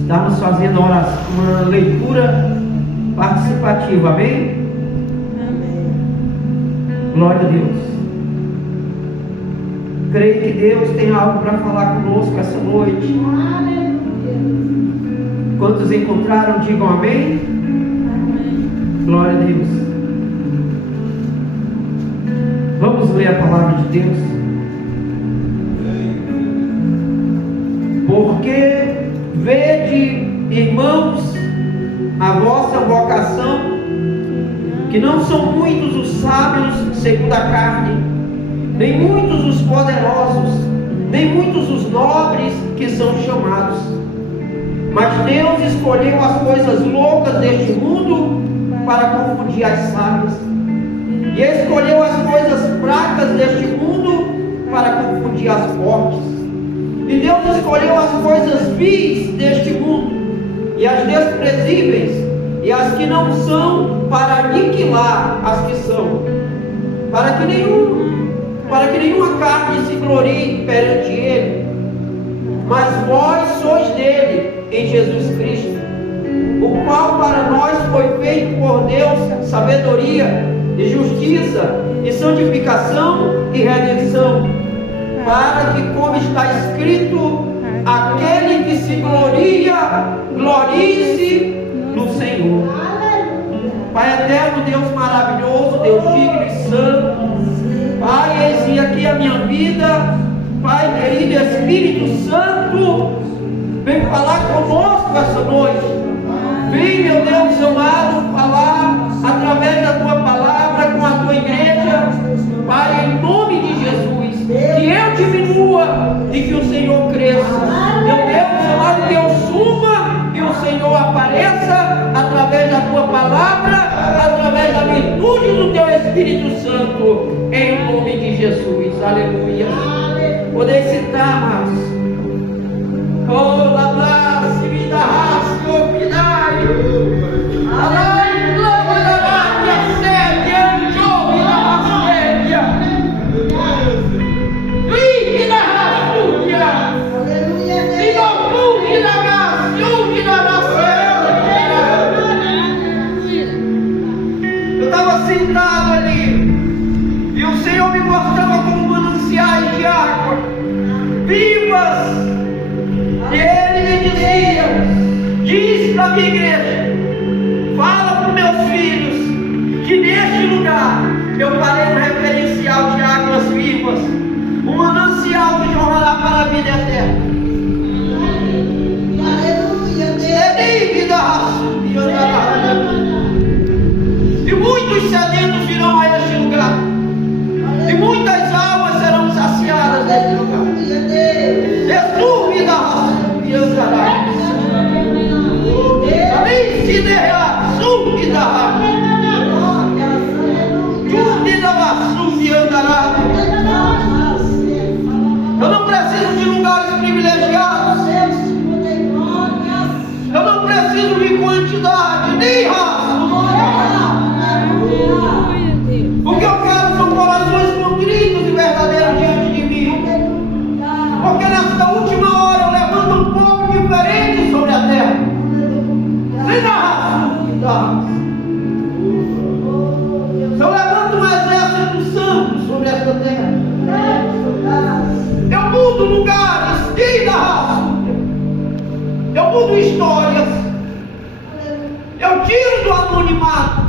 Estamos fazendo uma leitura participativa, amém? Amém. Glória a Deus. Creio que Deus tem algo para falar conosco essa noite. Quantos encontraram, digam amém? Amém. Glória a Deus. Vamos ler a palavra de Deus. Porque vede, irmãos, a vossa vocação, que não são muitos os sábios segundo a carne, nem muitos os poderosos, nem muitos os nobres que são chamados. Mas Deus escolheu as coisas loucas deste mundo para confundir as sábias, e escolheu as coisas fracas deste mundo para confundir as fortes. E Deus escolheu as coisas vis deste mundo, e as desprezíveis, e as que não são, para aniquilar as que são, para que nenhuma carne se glorie perante Ele. Mas vós sois dele, em Jesus Cristo, o qual para nós foi feito por Deus sabedoria e justiça e santificação e redenção, para que, como está escrito, aquele que se gloria, glorie-se no Senhor. Pai eterno, Deus maravilhoso, Deus digno e santo, Pai, eis aqui a minha vida, Pai querido, Espírito Santo, vem falar conosco essa noite. Vem, meu Deus amado, falar através da tua palavra com a tua igreja, Pai, em nome de Jesus. Que eu diminua e que o Senhor cresça. Meu Deus amado, que eu suma e o Senhor apareça através da tua palavra, através da virtude do teu Espírito Santo, em nome de Jesus. Aleluia. Poder citar, mas oh, lá, se me dá raça, opinário. Alai, clama da máquina, sede, anjou, da raça, vive na raça, se não pude na raça, ouve na raça. Eu estava sentado ali, e o Senhor me mostrava como mananciais de água vivas, e Ele me dizia: diz para a minha igreja, fala para os meus filhos, que neste lugar eu farei um referencial de águas vivas, um manancial que jorrará para a vida eterna. E muitos sedentos virão a este lugar, e muitas almas serão saciadas neste lugar. Destúrbida raça, e andará. Amém? Se derrar, súbida raça. Túrbida raça, e andará. Eu não preciso de lugares privilegiados. Eu não preciso de quantidade, nem raça. O que eu quero são corações contritos e verdadeiros diante de mim. Porque nesta última hora eu levanto um povo diferente sobre a terra. Sem a raça que dá. Eu levanto um exército santo sobre esta terra. Eu mudo lugares, e da raça. Eu mudo histórias. Eu tiro do anonimato.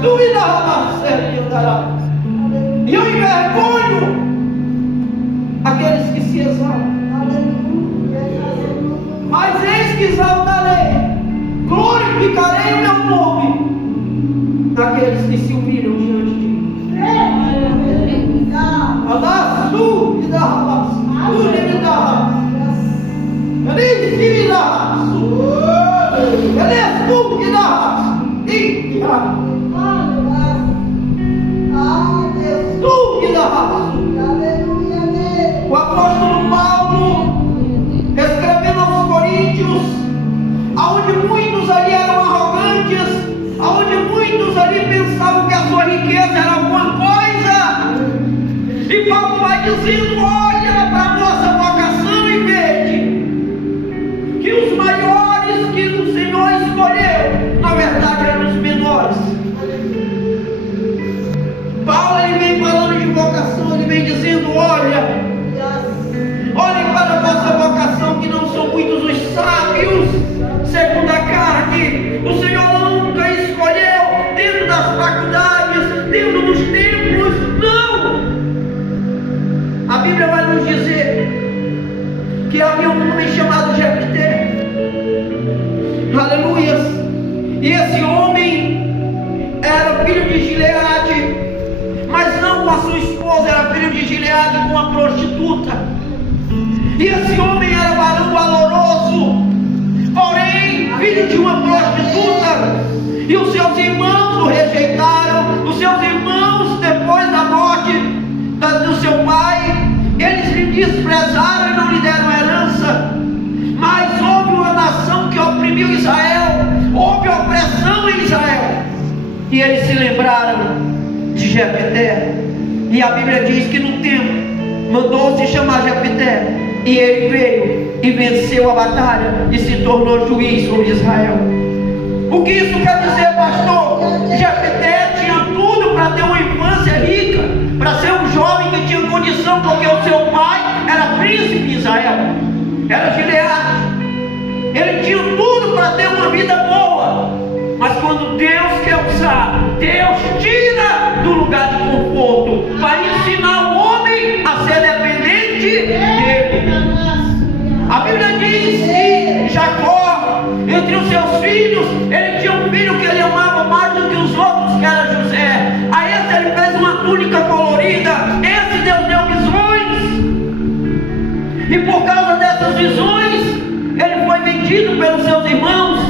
Dúvida raça que andará. E eu envergonho aqueles que se exaltam. Mas eis que exaltarei, glorificarei o meu nome naqueles que se humilham diante de mim. Adá, tu me dá raça, tu me dá raça, ele me dá raça, ele é tu que dá raça, e raça, tu que dá raça. O apóstolo Paulo, escrevendo aos Coríntios, aonde muitos ali eram arrogantes, aonde muitos ali pensavam que a sua riqueza era alguma coisa, e Paulo vai dizendo: olha para a nossa vocação e vede que Gileade com uma prostituta. E esse homem era varão valoroso, porém filho de uma prostituta. E os seus irmãos o rejeitaram. Os seus irmãos, depois da morte do seu pai, eles lhe desprezaram e não lhe deram herança. Mas houve uma nação que oprimiu Israel, houve opressão em Israel, e eles se lembraram de Jefté. E a Bíblia diz que no tempo mandou-se chamar Jefté, e ele veio e venceu a batalha e se tornou juiz sobre Israel. O que isso quer dizer, pastor? Jefté tinha tudo para ter uma infância rica, para ser um jovem que tinha condição, porque o seu pai era príncipe de Israel, era Gileade. Ele tinha tudo para ter uma vida boa, mas quando Deus quer usar, Deus tira do lugar de conforto para ensinar o homem a ser dependente dele. A Bíblia diz que Jacó, entre os seus filhos, ele tinha um filho que ele amava mais do que os outros, que era José. A esse ele fez uma túnica colorida. Esse Deus deu visões, e por causa dessas visões ele foi vendido pelos seus irmãos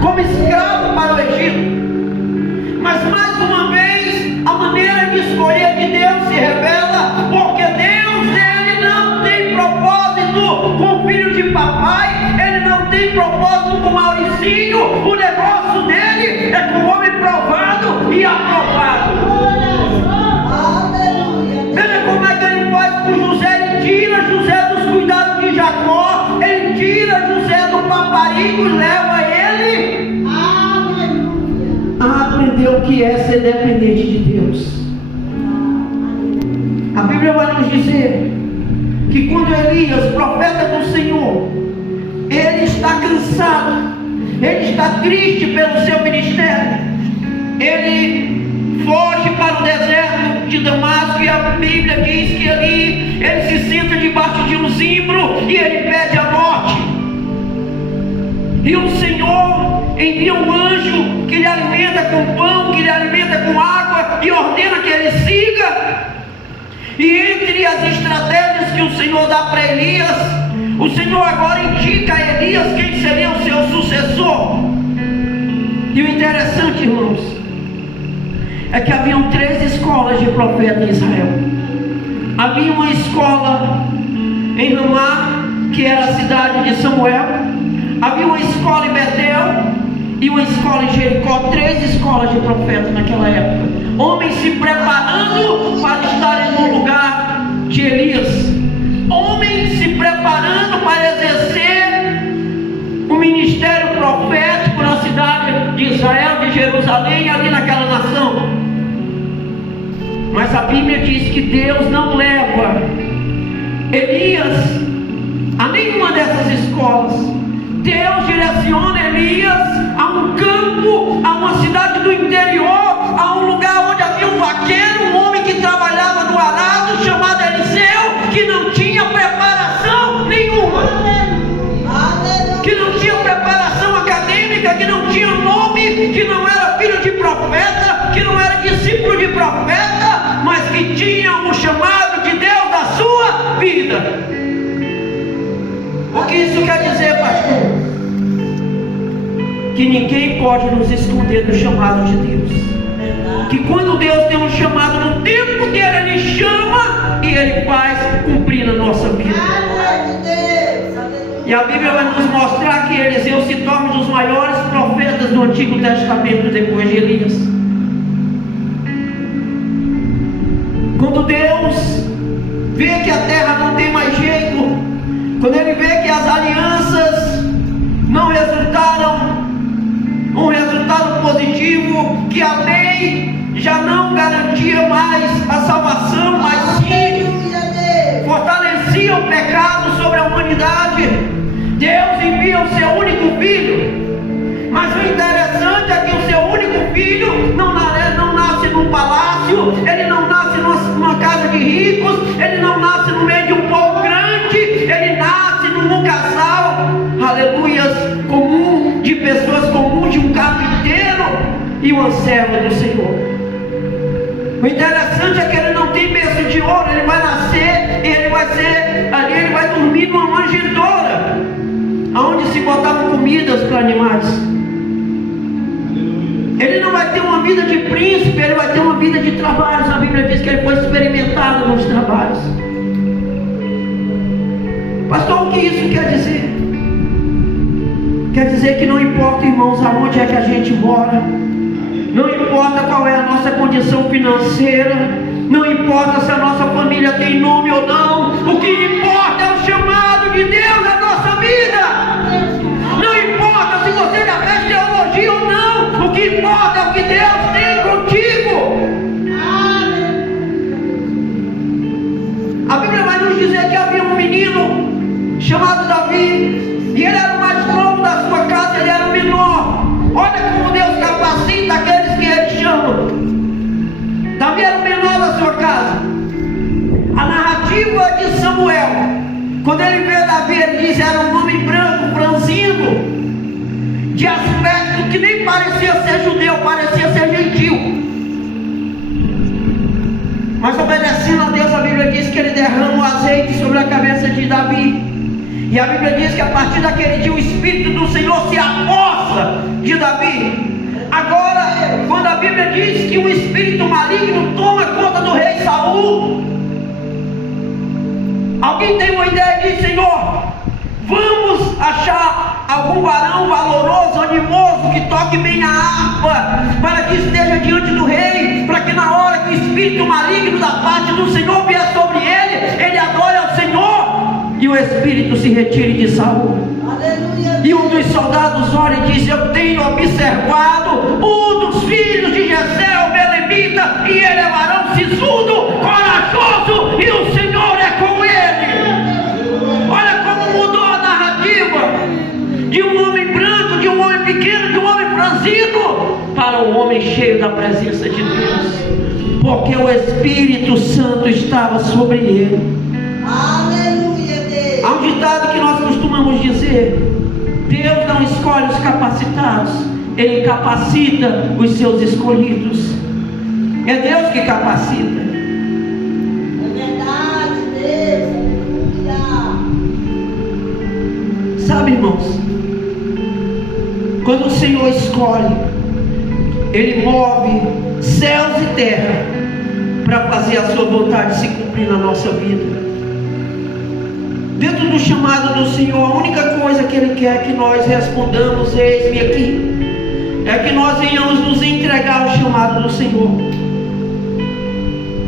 como escravo para o Egito. Mas mais uma vez, a maneira de escolher de Deus se revela, porque Deus, ele não tem propósito com o filho de papai, ele não tem propósito com Mauricinho. O negócio dele é com o homem provado e aprovado. Veja como é que ele faz com José. Ele tira José dos cuidados de Jacó, ele tira José do paparico e leva ele a aprender o que é ser dependente de Deus. A Bíblia vai nos dizer que quando Elias, profeta do Senhor, ele está cansado, ele está triste pelo seu ministério, ele foge para o deserto de Damasco, e a Bíblia diz que ali ele se senta debaixo de um zimbro e ele pede a morte. E o Senhor envia um anjo que lhe alimenta com pão, que lhe alimenta com água, e ordena que ele siga. E entre as estratégias que o Senhor dá para Elias, o Senhor agora indica a Elias quem seria o seu sucessor. E o interessante, irmãos, é que haviam 3 escolas de profeta em Israel. Havia uma escola em Ramá, que era a cidade de Samuel. Havia uma escola em Betel e uma escola em Jericó. 3 escolas de profetas naquela época. Homens se preparando para estarem no lugar de Elias. Homens se preparando para exercer o ministério profético na cidade de Israel, de Jerusalém, ali naquela nação. Mas a Bíblia diz que Deus não leva Elias a nenhuma dessas escolas. Deus direciona Elias a um campo, a uma cidade do interior, a um lugar onde havia um vaqueiro, um homem que trabalhava no arado, chamado Eliseu, que não tinha preparação nenhuma, que não tinha preparação acadêmica, que não tinha nome, que não era filho de profeta, que não era discípulo de profeta, mas que tinha o chamado de Deus na sua vida. O que isso quer dizer, pastor? Que ninguém pode nos esconder do chamado de Deus. Que quando Deus tem um chamado no tempo dele, ele chama e ele faz cumprir na nossa vida. E a Bíblia vai nos mostrar que Eliseu se torna um dos maiores profetas do Antigo Testamento depois de Elias. Quando Deus vê que a terra não tem mais jeito, quando ele vê que as alianças não resultaram um resultado positivo, que a lei já não garantia mais a salvação, mas sim fortalecia o pecado sobre a humanidade, Deus envia o seu único filho. Mas o interessante é que o seu único filho não nasce num palácio, ele não nasce numa casa de ricos, ele não nasce no meio de um povo grande, ele nasce num casal, aleluias, comum, de pessoas comuns, de um carpinteiro e uma serva do Senhor. O interessante é que ele não tem berço de ouro. Ele vai nascer e ele vai ser ali, ele vai dormir numa manjedoura, onde se botavam comidas para animais. Ele não vai ter uma vida de príncipe, ele vai ter uma vida de trabalhos. A Bíblia diz que ele foi experimentado nos trabalhos. Pastor, o que isso quer dizer? Quer dizer que não importa, irmãos, aonde é que a gente mora, não importa qual é a nossa condição financeira, não importa se a nossa família tem nome ou não, o que importa é o chamado de Deus na nossa vida. Não importa se você já fez teologia ou não, o que importa é o que Deus tem contigo. A Bíblia vai nos dizer que havia um menino chamado Davi, e ele era o mais novo da sua casa, ele era o menor. Olha como Deus capacita aqueles que ele chama. Davi era o menor da sua casa. A narrativa de Samuel, quando ele vê Davi, ele diz: era um homem branco, franzino, de aspecto que nem parecia ser judeu, parecia ser gentil. Mas obedecendo a Deus, a Bíblia diz que ele derrama o azeite sobre a cabeça de Davi. E a Bíblia diz que a partir daquele dia o Espírito do Senhor se apossa de Davi. Agora, quando a Bíblia diz que um espírito maligno toma conta do rei Saul, alguém tem uma ideia e diz: Senhor, vamos achar algum varão valoroso, animoso, que toque bem a harpa, para que esteja diante do rei, para que na hora que o espírito maligno da parte do Senhor vier sobre ele, ele adore ao Senhor e o espírito se retire de Saul. Aleluia. E um dos soldados olha e diz: eu tenho observado um dos filhos de Jessé, o belemita, e ele é varão sisudo, corajoso, e o Senhor é com ele. Olha como mudou a narrativa de um homem branco, de um homem pequeno, de um homem franzino, para um homem cheio da presença de Deus, porque o Espírito Santo estava sobre ele. Há um ditado que nós costumamos dizer: Deus não escolhe os capacitados, Ele capacita os seus escolhidos. É Deus que capacita. É verdade, Deus. Sabe, irmãos, quando o Senhor escolhe, Ele move céus e terra para fazer a sua vontade se cumprir na nossa vida. Dentro do chamado do Senhor, a única coisa que Ele quer que nós respondamos: eis-me aqui, é que nós venhamos nos entregar ao chamado do Senhor.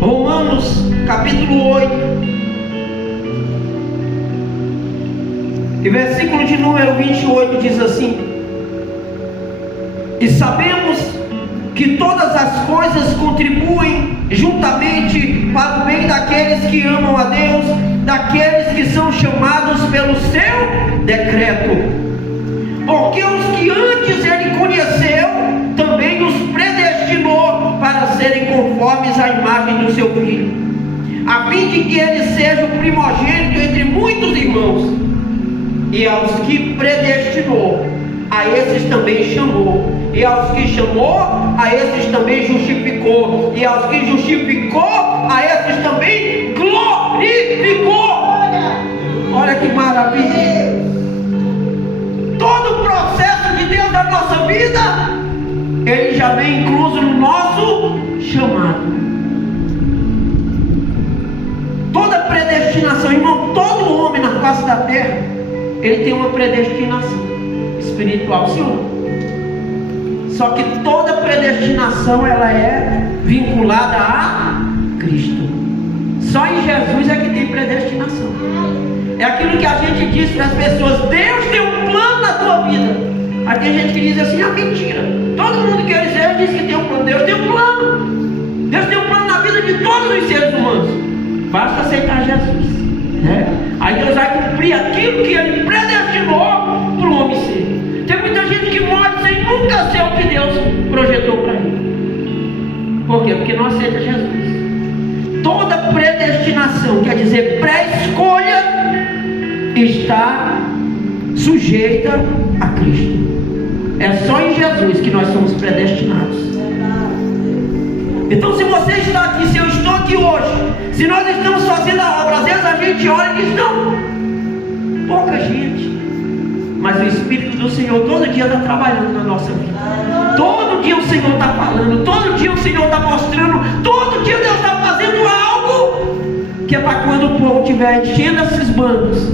Romanos capítulo 8 e versículo de número 28 diz assim: e sabemos que todas as coisas contribuem juntamente para o bem daqueles que amam a Deus, daqueles que são chamados pelo seu decreto. Porque os que antes Ele conheceu, também os predestinou para serem conformes à imagem do seu Filho, a fim de que Ele seja o primogênito entre muitos irmãos. E aos que predestinou, a esses também chamou, e aos que chamou, a esses também justificou, e aos que justificou, a esses também glorificou. Olha que maravilha! Todo o processo de Deus da nossa vida, Ele já vem incluso no nosso chamado. Toda predestinação, irmão, todo homem na face da terra, ele tem uma predestinação espiritual, sim ou não? Só que toda predestinação, ela é vinculada a Cristo. Só em Jesus é que tem predestinação. É aquilo que a gente diz para as pessoas: Deus tem um plano na tua vida. Aí tem gente que diz assim: ah, mentira. Todo mundo que eu diz que tem um plano. Deus tem um plano. Deus tem um plano na vida de todos os seres humanos. Basta aceitar Jesus, né? Aí Deus vai cumprir aquilo que Ele predestinou para o homem ser. Tem muita gente que morre sem nunca ser o que Deus projetou para ele. Por quê? Porque não aceita Jesus. Toda predestinação, quer dizer pré-escolha, está sujeita a Cristo. É só em Jesus que nós somos predestinados. Então, se você está aqui, se eu estou aqui hoje, se nós estamos fazendo a obra, às vezes a gente olha e diz: não, pouca gente. Mas o Espírito do Senhor todo dia está trabalhando na nossa vida. Todo dia o Senhor está falando, todo dia o Senhor está mostrando, todo dia Deus está fazendo algo que é para quando o povo estiver enchendo esses bancos,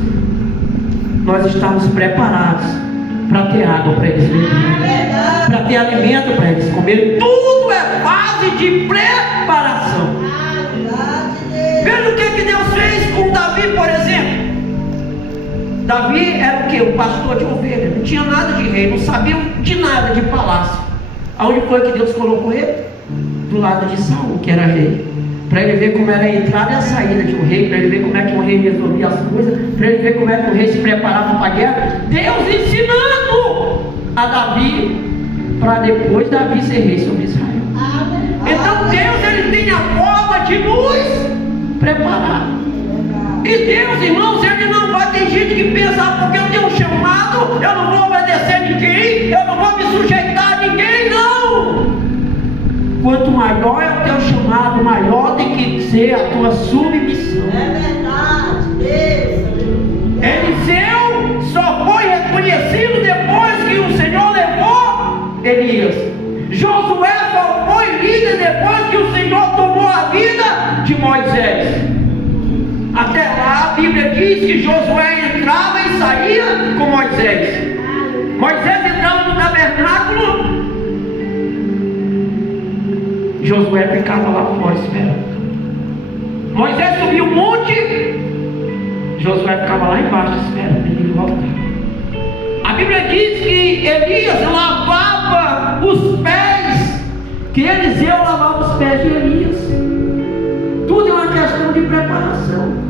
nós estamos preparados para ter água para eles beberem, para ter alimento para eles comerem. Tudo é fase de preparação. Veja o que Deus fez com Davi, por exemplo. Davi era o que? Um pastor de ovelha, não tinha nada de rei, não sabia de nada de palácio. Aonde foi que Deus colocou ele? Do lado de Saul, que era rei, para ele ver como era a entrada e a saída de um rei, para ele ver como é que um rei resolvia as coisas, para ele ver como é que um rei se preparava para a guerra. Deus ensinando a Davi, para depois Davi ser rei sobre Israel. Então Deus, ele tem a forma de nos preparar. E Deus, irmãos, ele não vai ter gente que pensa: porque eu tenho um chamado, eu não vou obedecer ninguém, eu não vou me sujeitar a ninguém. Não! Quanto maior é o teu chamado, maior tem que ser a tua submissão. É verdade, Deus. Eliseu só foi reconhecido depois que o Senhor levou Elias. Josué só foi líder depois que o Senhor tomou a vida de Moisés. Até lá a Bíblia diz que Josué entrava e saía com Moisés. Moisés entrava no tabernáculo, Josué ficava lá fora esperando. Moisés subiu o monte, Josué ficava lá embaixo esperando ele voltar. A Bíblia diz que Elias lavava os pés, que Eliseu lavava os pés de Elias. Tudo é uma questão de preparação.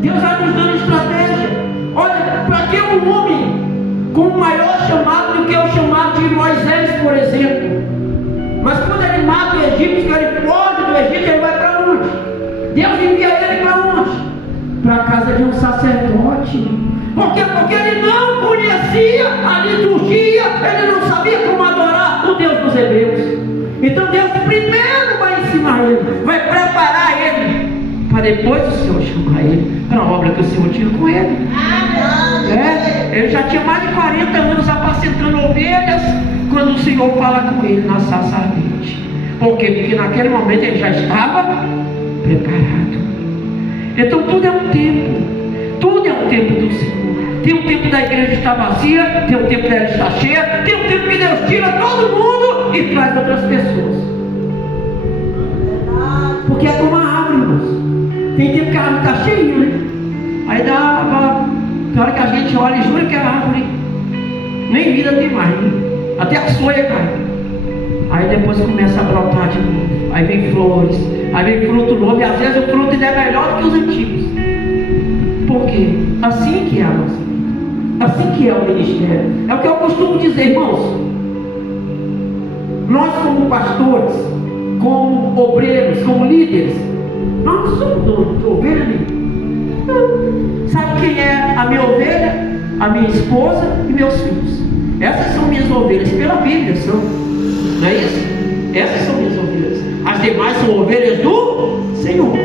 Deus vai nos dando estratégia. Olha, para que um homem com um maior chamado do que o chamado de Moisés, por exemplo? Mas quando ele mata o Egito, que ele foge do Egito, ele vai para onde? Deus envia ele para onde? Para a casa de um sacerdote. Por quê? Porque ele não conhecia a liturgia, ele não sabia como adorar o Deus dos hebreus. Então Deus primeiro vai ensinar ele, vai preparar ele, para depois o Senhor chamar ele para a obra que o Senhor tinha com ele. Ele já tinha mais de 40 anos apacentando ovelhas, quando o Senhor fala com ele na sarça ardente. Por quê? Porque naquele momento ele já estava preparado. Então tudo é um tempo, tudo é um tempo do Senhor. Tem um tempo da igreja estar vazia, tem um tempo dela estar cheia, tem um tempo que Deus tira todo mundo e traz outras pessoas. Porque é como a árvore, irmãos. Tem tempo que a árvore está cheia, né? Aí tem hora que a gente olha e jura que a árvore nem vida tem mais, né? Até a folha cai. Aí depois começa a brotar de novo. Aí vem flores, aí vem fruto novo, e às vezes o fruto ainda é melhor do que os antigos. Por quê? Assim que é a nossa vida. Assim que é o ministério. É o que eu costumo dizer, irmãos. Nós como pastores, como obreiros, como líderes, nós não somos donos de ovelha nenhuma. Não. Sabe quem é a minha ovelha? A minha esposa e meus filhos. Essas são minhas ovelhas, pela Bíblia são. Não é isso? Essas são minhas ovelhas. As demais são ovelhas do Senhor.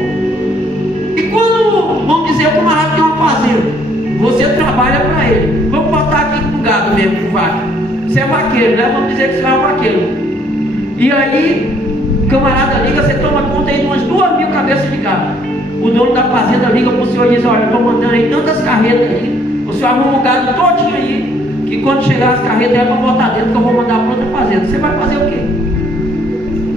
E quando, vamos dizer, o camarada tem uma fazenda, você trabalha para ele. Vamos botar aqui com gado mesmo, com vaca. Você é vaqueiro, né? Vamos dizer que você é um vaqueiro. E aí, o camarada liga, você toma conta aí de umas 2.000 cabeças de gado. O dono da fazenda liga para o senhor e diz: olha, eu estou mandando aí tantas carretas aí, o senhor arruma um gado todinho aí, que quando chegar as carretas é para botar dentro, que eu vou mandar para outra fazenda. Você vai fazer o quê?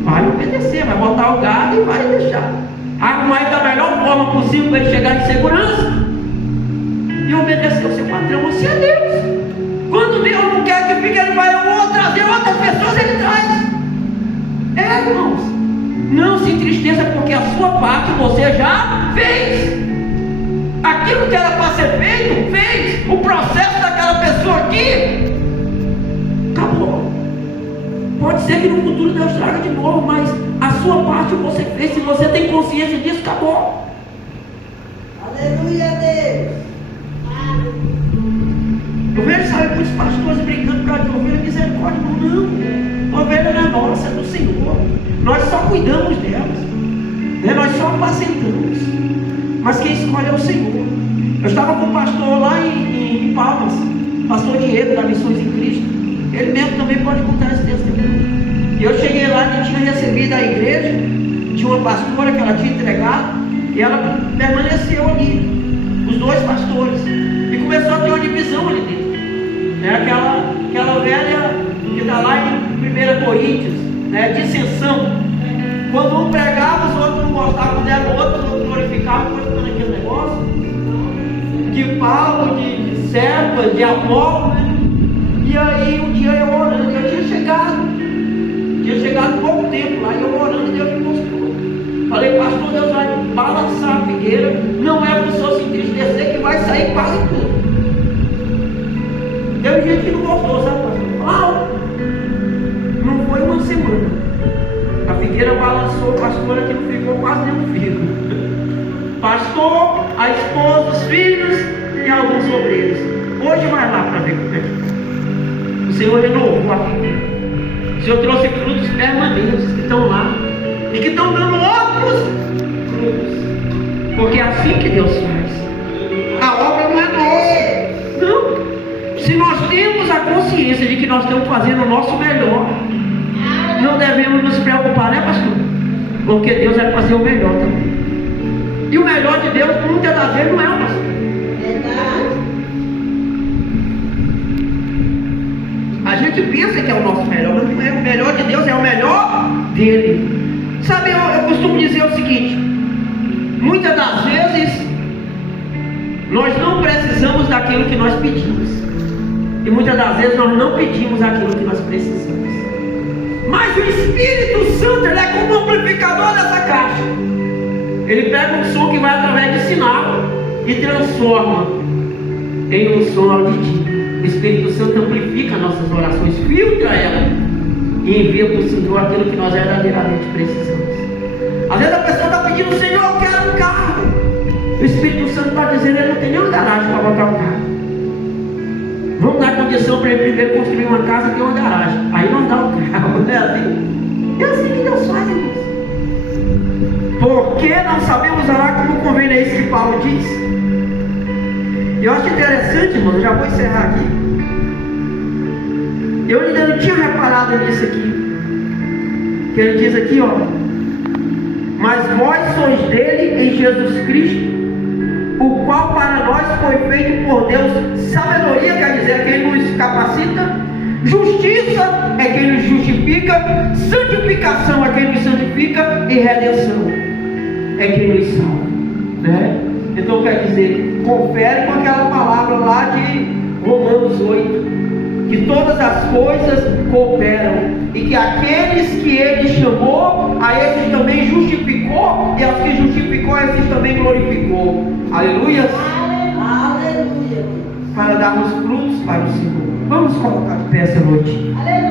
Vai obedecer, vai botar o gado e vai deixar. Arrumar ele da melhor forma possível para ele chegar em segurança e obedecer o seu patrão. Você é Deus. Quando Deus não quer que fique, ele vai trazer outras pessoas, ele traz. Irmãos, não se entristeça, porque a sua parte você já fez. Aquilo que era para ser feito, fez. O processo daquela pessoa aqui acabou. Pode ser que no futuro Deus traga de novo, mas a sua parte você fez. Se você tem consciência disso, acabou. Aleluia, Deus. Eu vejo, sabe, muitos pastores brigando por causa de ovelha. Misericórdia, não. A ovelha não é nossa, é do Senhor. Nós só cuidamos delas, né? Nós só apacentamos. Mas quem escolhe é o Senhor. Eu estava com o pastor lá em Palmas, pastor Diego da Missões em Cristo. Ele mesmo também pode contar esse testemunho. E eu cheguei lá e tinha recebido a igreja, tinha uma pastora que ela tinha entregado, e ela permaneceu ali, os dois pastores, e começou a ter uma divisão ali dentro. Aquela velha que está lá em 1 Coríntios, né, dissensão. Quando um pregava, os outros não gostavam, quando era o outro, não glorificavam, foi ficando aquele negócio de Paulo, de Cefas, de Apolo, né? E aí um dia eu orando, eu tinha chegado pouco tempo lá, e eu orando, e Deus me mostrou. Falei, pastor, Deus vai balançar a figueira, não é para o senhor se entristecer que vai sair quase tudo. Teve gente que não gostou, sabe, pastor? Não foi uma semana. A figueira balançou, o pastor aqui não ficou quase nem um figo. Pastor, a esposa, os filhos e alguns obreiros. Hoje vai lá para ver como é que está. O Senhor renovou a figueira. O Senhor trouxe frutos permanentes que estão lá e que estão dando outros frutos. Porque é assim que Deus faz. A obra não é nossa. Não. Se nós temos a consciência de que nós estamos fazendo o nosso melhor, não devemos nos preocupar, né, pastor? Porque Deus vai fazer o melhor também. E o melhor de Deus, muitas das vezes, não é o pastor. Verdade. A gente pensa que é o nosso melhor, mas não é. O melhor de Deus é o melhor dele. Sabe, eu costumo dizer o seguinte: muitas das vezes nós não precisamos daquilo que nós pedimos, e muitas das vezes nós não pedimos aquilo que nós precisamos. Mas o Espírito Santo, ele é como um amplificador dessa caixa. Ele pega um som que vai através de sinal e transforma em um som auditivo. O Espírito Santo amplifica nossas orações, filtra ela e envia para o Senhor aquilo que nós verdadeiramente precisamos. Às vezes a pessoa está pedindo: Senhor, eu quero um carro. O Espírito Santo está dizendo: ele não tem nenhuma garagem para botar um carro. Vamos dar condição para ele primeiro construir uma casa e uma garagem. Aí nós dá o carro, não é assim? É assim que Deus faz, irmãos. Porque não sabemos orar como convém, é isso que Paulo diz. E eu acho interessante, irmão, eu já vou encerrar aqui. Eu ainda não tinha reparado nisso aqui. Que ele diz aqui, ó: mas vós sois dele em Jesus Cristo, o qual para nós foi feito por Deus sabedoria, quer dizer, é quem nos capacita, justiça é quem nos justifica, santificação é quem nos santifica, e redenção é quem nos salva, né? Então quer dizer, confere com aquela palavra lá de Romanos 8, que todas as coisas cooperam, e que aqueles que ele chamou, a esses também justificou, e aos que justificou, a esses também glorificou. Aleluia! Aleluia. Para darmos frutos para o Senhor. Vamos colocar de pé essa noite. Aleluia.